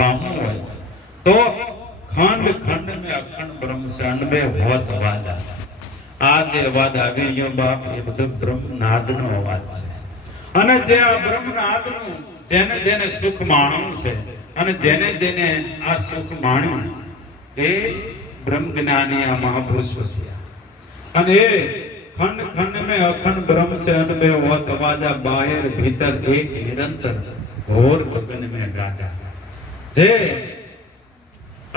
पामो है तो खंड खंड में अखंड ब्रह्म से अंड में होत वाजा आज अवाज આવી ગયો બાપ એ બધું બ્રહ્મનાદનો અવાજ છે અને જે આ બ્રહ્મનાદનું જેને જેને સુખ માણવું છે અને જેને જેને આ સુખ માણ્યું એ બ્રહ્મ જ્ઞાની આ મહાપુરુષો થયા અને એ खंड खंड में अखंड ब्रह्म से अंड में होत अवाजा बाहर भीतर एक निरंतर घोर गगन में गाजा जे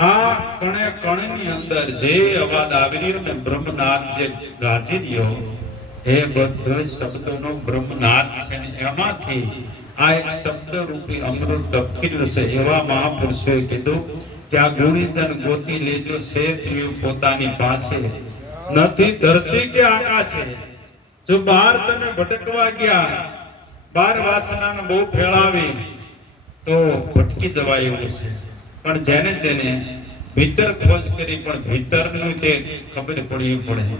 आ कणे कणे ની અંદર જે અવાજ આવી રહ્યો ને બ્રહ્મનાદ જે ગાજી રહ્યો એ બધો શબ્દોનો બ્રહ્મનાદ છે ને એમાંથી આ એક શબ્દ રૂપી અમૃત ટપકી રહ્યો છે એવા મહાપુરુષોએ કીધું કે આ ગુણીજન ગોતી લેજો છે પીયું પોતાની પાસે નથી ધરતી કે આકાશે જો બહાર તમે ભટકવા ગયા બાર વાસનાને બહુ ફેલાવી તો ભટકી જવાય એવું છે પણ જેને જેને ભીતર ખોજ કરી પણ ભીતરનું તે ખબર પડવી પડે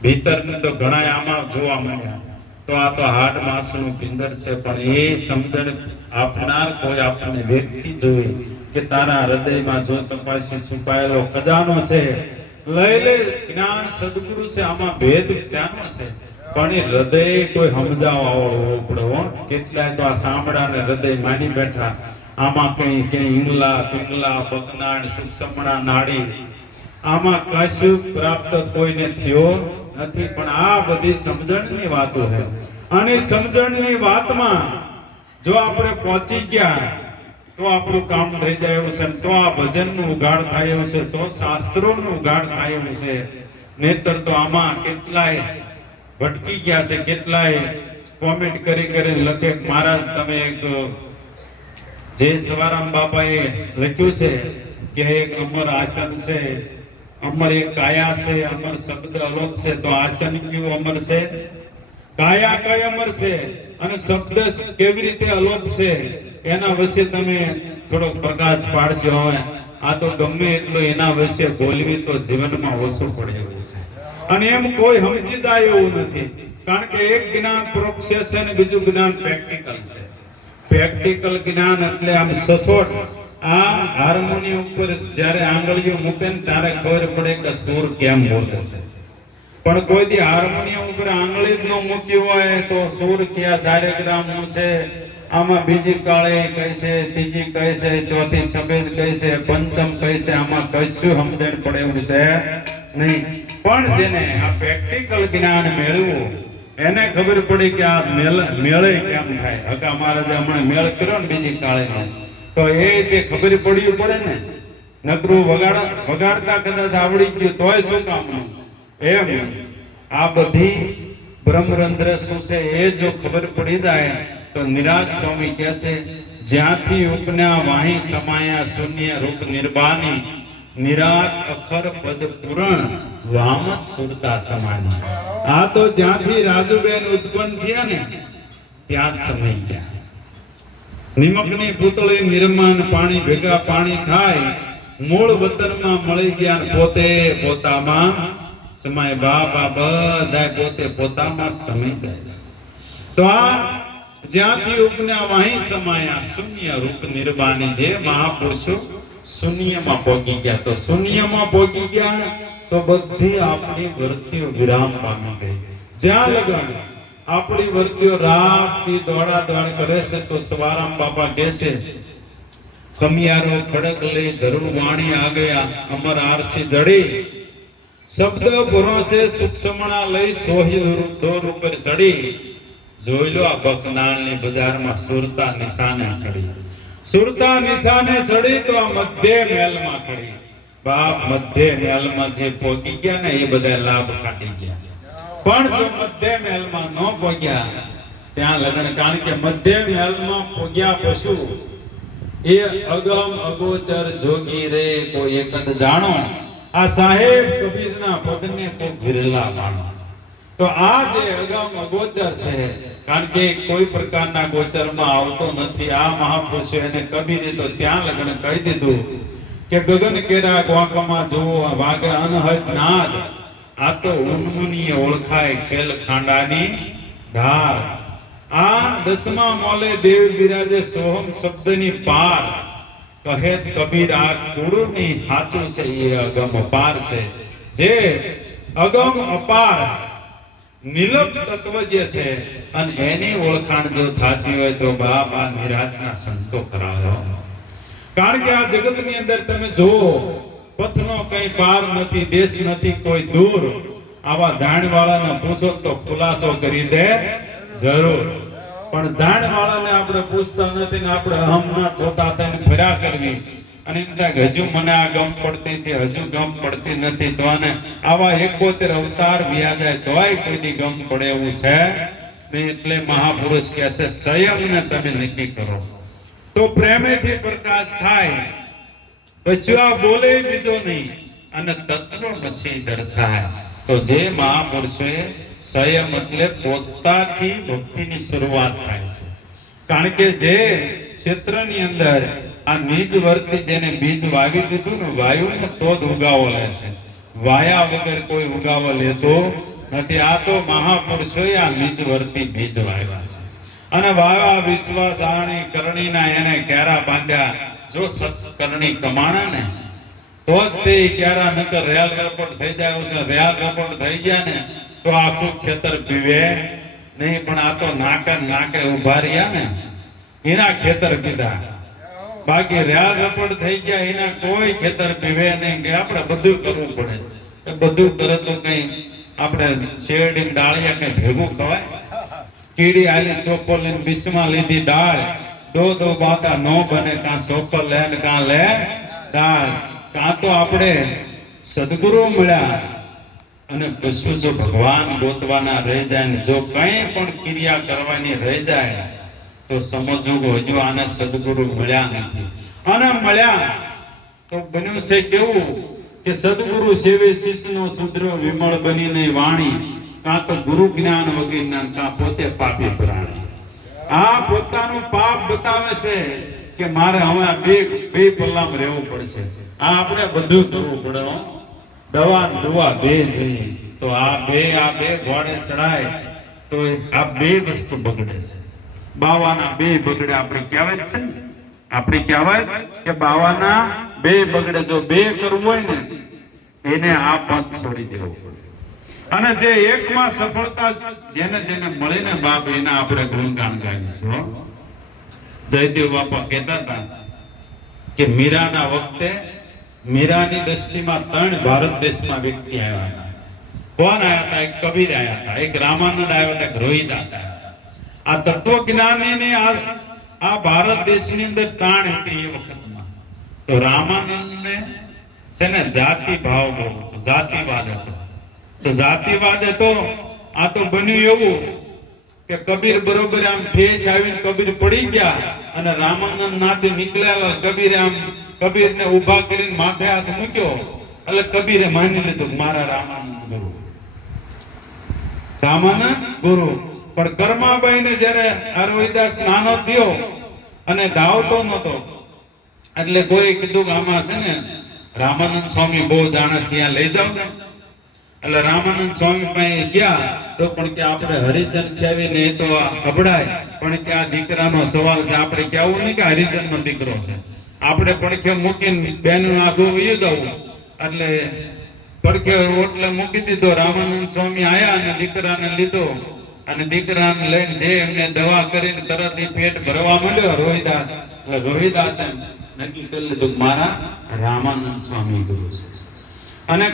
ભીતરનું તો ઘણા આમાં જોવા મળ્યા તો આ તો હાડ માસનું પિંદર છે પણ એ સમજણ આપનાર કોઈ આપણને વ્યક્તિ જોઈ કે તારા હૃદયમાં જો તપાસી છુપાયેલો ખજાનો છે લઈ લે જ્ઞાન સદગુરુ છે આમાં ભેદ જ્ઞાનો છે પણ એ હૃદય કોઈ સમજાવવા વાળો પડવો કેટલાય તો આ સાંભળાને હૃદય માની બેઠા આમાં કઈ કઈ ઈંગલા પિંગલા બગનાણ સૂક્ષ્મણા નાડી આમાં કશું પ્રાપ્ત કોઈને થયો નથી પણ આ બધી સમજણની વાતો છે અને સમજણની વાતમાં જો આપણે પહોંચી ગયા તો આપણું કામ થઈ જાય એવું છે તો આ ભજનનું ઉઘાડ થાય એવું છે તો શાસ્ત્રોનું ઉઘાડ થાય એવું છે નહીતર તો આમાં કેટલાય ભટકી ગયા છે કેટલાય કોમેન્ટ કરી કરી લખે મહારાજ તમે એક જે સવારામ બાપાએ લખ્યું છે કે એક અમર આસન છે અમર એક કાયા છે અમર શબ્દ અલોપ છે તો આસન કયું અમર છે કાયા કઈ અમર છે અને શબ્દ કેવી રીતે અલોપ છે એના વિશે તમે થોડો પ્રકાશ પાડજો હવે આ તો ગમે એટલો એના વિશે બોલવી તો જીવનમાં ઓછું પડે એવું છે અને એમ કોઈ સમજી જાય એવું નથી કારણ કે એક જ્ઞાન પરોક્ષ છે અને બીજું જ્ઞાન પ્રેક્ટિકલ છે પ્રેક્ટિકલ જ્ઞાન એટલે આમ સસોટ આ હાર્મોનિયમ ઉપર જ્યારે આંગળીઓ મૂકે ને ત્યારે ખબર પડે કે સુર કેમ બોલે છે પણ કોઈ દી હાર્મોનિયમ ઉપર આંગળી જ ન મૂકી હોય તો સુર ક્યાં સારે ગ્રામનું છે આમાં બીજી કાળી કઈ છે ત્રીજી કઈ છે ચોથી સફેદ કઈ છે પંચમ કઈ છે આમાં કશું સમજણ પડે એવું છે નહીં પણ જેને આ પ્રેક્ટિકલ જ્ઞાન મેળવ્યું એને ખબર પડી કે આ મેળે કેમ થાય હકા મહારાજે હમણાં મેળ કર્યો ને બીજી કાળીનો તો એ તે ખબર પડવી પડે ને નકરું વગાડતા કદાચ આવડી ગયું તોય શું કામનું એમ આ બધી બ્રહ્મરંધ્ર શું છે એ જો ખબર પડી જાય તો નિરાજ સ્વામી કહે છે જ્યાંથી ઉપના વાહી સમાયા શૂન્ય રૂપ નિર્બાની નિરાજ અખર પદ પુરણ વામત સુરતા સમાની આ તો જ્યાંથી રાજુબેન ઉત્પન્ન થયા ને ત્યાં જ સમય ગયા નિમકની પૂતળી નિર્માણ પાણી ભેગા પાણી થાય મૂળ વતનમાં મળી ગયા પોતે પોતામાં સમય બાપા બધા પોતે પોતામાં સમય જાય છે તો આ જ્યાંથી ઉપના વાહી સમાયા શૂન્ય રૂપ નિર્વાણી જે મહાપુરુષો શૂન્યમાં પહોંચી ગયા તો શૂન્યમાં પહોંચી ગયા તો બધી આપણી વૃત્તિઓ વિરામ પામી ગઈ જ્યાં લગન આપણી વૃત્તિઓ રાતથી દોડા દોડ કરે છે તો સવારામ બાપા કહે છે કમિયારો ખડક લઈ ધરુ વાણી આ ગયા અમર આરસી જડી શબ્દ ભરોસે સૂક્ષ્મણા લઈ સોહી દોર ઉપર ચડી જોઈ લો આ બકનાળની બજારમાં સુરતા નિશાને સડી સુરતા નિશાને સડી તો આ મધ્ય મહેલમાં કરી બાપ મધ્ય મહેલમાં જે પહોંચી ગયા ને એ બધા લાભ કાઢી ગયા પણ જો મધ્ય મહેલમાં ન પહોંચ્યા ત્યાં લગન કારણ કે મધ્ય મહેલમાં પહોંચ્યા પશુ એ અગમ અગોચર જોગી રે કોઈ એકદ જાણો આ સાહેબ કબીરના પદને કો વિરલા માણો તો આ જે અગમ અગોચર છે કારણ કે કોઈ પ્રકારના ગોચરમાં આવતો નથી આ મહાપુરુષે એને કબીરે તો ત્યાં લગન કહી દીધું કે ગગન કેરા ગોખમાં જોવો વાગે અનહદ નાદ આ તો ઉન્મુની ઓળખાય ખેલ ખાંડાની ધાર આ દસમા મોલે દેવ બિરાજે સોહમ શબ્દની પાર કહે કબીર આ ગુરુની સાચું છે એ અગમ અપાર છે. જે અગમ અપાર નિલપ તત્વ જે છે અને એની ઓળખાણ જો થતી હોય તો બાપ આ નિરાંતના સંતો કરાવો. કારણ કે આ જગતની અંદર તમે જુઓ, પથનો કઈ પાર નથી, દેશ નથી કોઈ દૂર. આવા જાણવાળાને પૂછો તો ખુલાસો કરી દે જરૂર. પણ જાણવાળાને આપણે પૂછતા નથી ને આપણે અહમના થોતા થઈને ફર્યા કરવી અને એમ થાય કે હજુ મને આ ગમ પડતી હતી, હજુ ગમ પડતી નથી. તો આને આવા 71 અવતાર વ્યા જાય તોય કોઈની ગમ પડે એવું છે નહીં. એટલે મહાપુરુષ કહે છે સંયમને તમે નક્કી કરો તો પ્રેમેથી પ્રકાશ થાય. કશું બોલે બીજો નહીં અને તત્વ મસી દર્શાય. તો જે મહાપુરુષોએ સંયમ એટલે પોતાથી ભક્તિની શરૂઆત થાય છે. કારણ કે જે ક્ષેત્રની અંદર આ નીજ વર્તી જેને બીજ વાવી દીધું ને વાયુને તો જ ઉગાવો લે છે. વાયા વગર કોઈ ઉગાવો લેતો નથી. આ તો મહાપુરુષોએ આ નીજ વર્તી બીજ વાવ્યા છે અને વાવા વિશ્વાસ આણી કરણીના એને કેરા બાંધ્યા. જો સત્કરણી કમાણા ને તો જ તે ક્યારા નકર રેલ રપટ થઈ જાય છે. રેલ રપટ થઈ ગયા ને તો આખું ખેતર પીવે નહીં. પણ આ તો નાકે ઉભા રહ્યા ને એના ખેતર પીધા. બાકી રેલ રપટ થઈ ગયા એના કોઈ ખેતર પીવે નહીં. કે આપણે બધું કરવું પડે. એ બધું કરે તો કઈ આપણે શેરડી ડાળિયા કઈ ભેગું ખવાય? કીડી આલી ચોખ્ખો લઈને બીસમાં લીધી દાળ, દો બાતા નો બને. કાં ચોખ્ખો લે ને કાં લે દાળ. કાં તો આપણે સદગુરુ મળ્યા અને પછી જો ભગવાન ગોતવાના રહી જાય ને જો કઈ પણ ક્રિયા કરવાની રહી જાય તો સમજવું હજુ આને સદગુરુ મળ્યા નથી. અને મળ્યા તો બન્યું છે કેવું કે સદગુરુ સેવે શિષ્યનો શુદ્ર વિમળ બનીને વાણી. કાં તો ગુરુ જ્ઞાન વગરના, કાં પોતે પાપી પ્રાણી. આ પોતાનું પાપ બતાવે છે કે મારે હવે બે પલ્લામાં રહેવું પડશે. આ આપણે બધું કરવું પડે. દવા દુવા બે જોઈએ તો આ બે ઘોડે ચડાય તો આ બે વસ્તુ બગડે છે. બાવાના બે બગડે. આપણે કહેવાય છે ને, આપણે કહેવાય કે બાવાના બે બગડે. જો બે કરવું હોય ને એને આ પદ છોડી દેવું પડે. અને જે એકમાં સફળતા જેને મળીને બાપ એના આપણે ગુણગાન ગાઈશું. જયદેવ બાપા કહેતા હતા કે મીરાના વખતે મીરાની દ્રષ્ટિમાં 3 ભારત દેશમાં વ્યક્તિ આવ્યા હતા. કોણ આવ્યા હતા? એક કબીર આવ્યા હતા, એક રામાનંદ આવ્યા હતા, એક રોહિદાસ આવ્યા હતા. આ તત્વજ્ઞાનીની આ ભારત દેશની અંદર તાણ હતી એ વખતમાં. તો રામાનંદને છે ને જાતિ ભાવ બહુ હતો, જાતિવાદ હતો. તો જાતિવાદ હતો. આ તો બન્યું એવું કે કબીર બરોબર આમ ઠેસ આવીને કબીર પડી ગયા અને રામાનંદ નાથી નીકળ્યા. કબીરને ઊભા કરીને માથે હાથ મૂક્યો એટલે કબીરે માની લીધું મારા રામાનંદ ગુરુ. પણ કર્માબાઈને જ્યારે આ રોહિદાસ નાનો થયો અને ધાવતો નતો એટલે કોઈ કીધું કે આમાં છે ને રામાનંદ સ્વામી બહુ જાણે છે, ત્યાં લઈ જાવ. એટલે રામાનંદ સ્વામી પાસે ગયા તો પણ કે આપણે હરિજન છે ને તો અબડાય. પણ કે આ દીકરાનો સવાલ છે, આપણે કેવું નહીં કે હરિજનનો દીકરો છે. આપણે પડખે મૂકીને બેનું આગું વયું જવું. એટલે પડખે ઓટલે મૂકી દીધો. રામાનંદ સ્વામી આયા અને દીકરાને લીધો અને દીકરાને લઈને જે એમને દવા કરીને તરત પેટ ભરવા માંડ્યો રોહિદાસ. એટલે રોહિદાસે નક્કી કરી લીધું મારા રામાનંદ સ્વામી ગુરુ છે. અને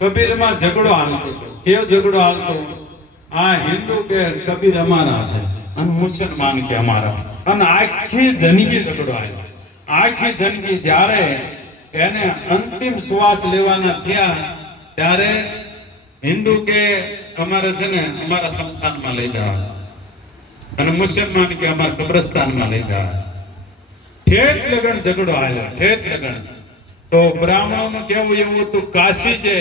કબીરમાં ઝઘડો હાલતો. કેવો ઝઘડો હાલતો? આ હિન્દુ કે કબીર અમારા છે અને મુસલમાન કે અમારા. અને આખી જિંદગી ઝઘડો આવ્યો. આખી જિંદગી જ્યારે એને અંતિમ શ્વાસ લેવાના થયા ત્યારે હિન્દુ કે અમારે છે ને અમારા શમશાનમાં લઈ જવા છે અને મુસલમાન કે અમારા કબ્રસ્તાનમાં લઈ જવા છે. ઠેઠ લગન ઝઘડો આવ્યો, ઠેઠ લગન. તો બ્રાહ્મણોનું કેવું એવું હતું કાશી છે,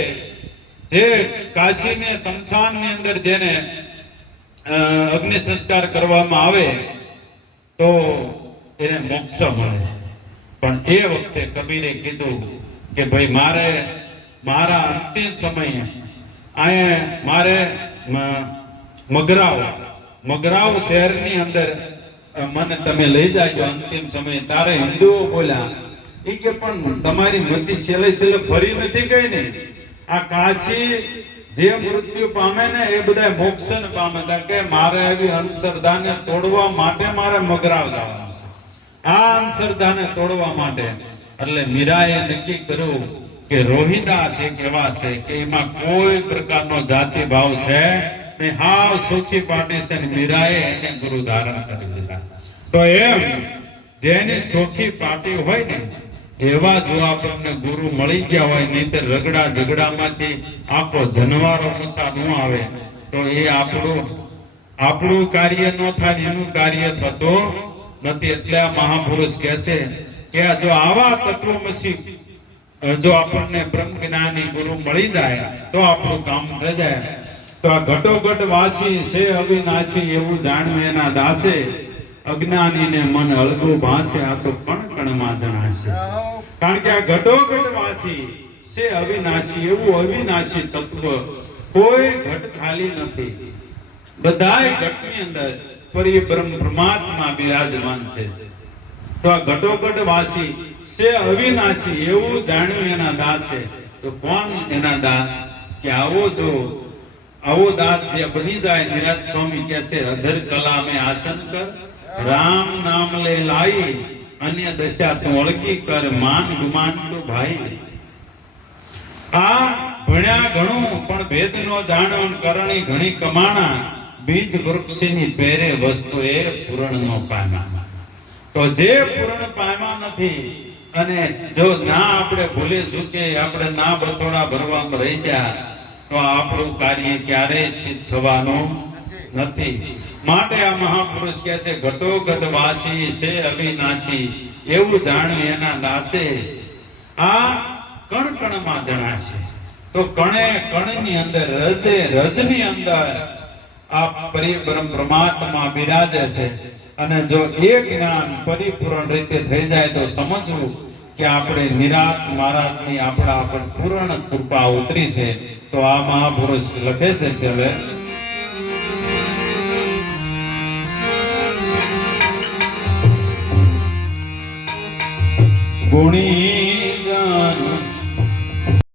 જે કાશીને શમશાનની અંદર જેને અગ્નિ સંસ્કાર કરવામાં આવે તો એને મોક્ષ મળે. પણ એ વખતે કબીરે કીધું કે ભાઈ મારા અંતિમ સમયે અહીંયા મારે મગરાવ શહેરની અંદર મને તમે લઈ જાજો અંતિમ સમયે. તારે હિન્દુઓ બોલ્યા એ કે પણ તમારી મતિ છેલ્લે છેલ્લે ફરી નથી ગઈ ને. આ કાશી જે મૃત્યુ પામે ને એ બધા મોક્ષન પામે. કે મારે એવી અંધશ્રદ્ધાને તોડવા માટે મારે મગરાવ જવાનું છે. આ અંધશ્રદ્ધાને તોડવા માટે એટલે મીરાએ નક્કી કર્યું કે રોહિદાસ એક એવા છે કે એમાં કોઈ પ્રકારનો જાતિ ભાવ છે ને હાવ સુખી પાટી છે. મીરાએ એને ગુરુ ધારણ કરી લીધા. તો એમ જેની સુખી પાટી હોય ને એવા જો આપણને ગુરુ મળી ગયા હોય, નહીંતર રગડા ઝઘડામાંથી આખો જનવારો મૂસા ન આવે તો એ આપણું કાર્ય ન થાય, એનું કાર્ય થતો નથી. એટલે આ મહાપુરુષ કહે છે કે જો આવા તત્વમસી જો આપણને બ્રહ્મ જ્ઞાની ગુરુ મળી જાય તો આપણું કામ થઈ જાય. તો આ ઘટોઘટ વાસી છે અવિનાશી એવું જાણ્યું એના દાસે, અજ્ઞાનીને મન અળગું ભાસે આ તો કણ કણમાં જણાશે. કારણ કે આ ઘટોઘટ વાસી છે અવિનાશી એવું અવિનાશી તત્વ કોઈ ઘટ ખાલી નથી. બધાય ઘટની અંદર પરિબ્રહ્મ પરમાત્મા બિરાજમાન છે. તો આ ઘટોઘટ વાસી છે અવિનાશી એવું જાણ્યું એના દાસે. તો કોણ એના દાસ? કે આવો દાસ જે બની જાય. નિરાજ સ્વામી કહે છે અધર કલા મેં આસન કર, રામ નામ લે લાઈ, અન્ય દશા તું અળગી કર, માન ગુમાન તો ભાઈ. આ ભણ્યા ઘણું પણ ભેદ નો જાણો, કરણી ઘણી કમાણા, બીજ વૃક્ષની પેરે વસ્તુ એ પૂરણ નો પામ્યા. તો જે પૂરણ પામ્યા નથી અને જો ના આપણે ભૂલીશું કે આપણે ના બથોડા ભરવામાં રહી ગયા તો આપણું કાર્ય ક્યારેય સિદ્ધ થવાનું નથી. માટે આ મહાપુરુષ કહે છે ઘટોઘટ વાસી છે અવિનાશી એવું જાણ્યું એના દાસે આ કણ કણમાં જણાશે. તો કણે કણની અંદર રજે રજની અંદર આ પરિબ્રહ્મ પરમાત્મા બિરાજે છે. અને જો એ જ્ઞાન પરિપૂર્ણ રીતે થઈ જાય તો સમજવું કે આપણે નિરાત મહારાજની આપણા પર પૂર્ણ કૃપા ઉતરી છે. તો આ મહાપુરુષ લખે છે છેલ્લે ગુણી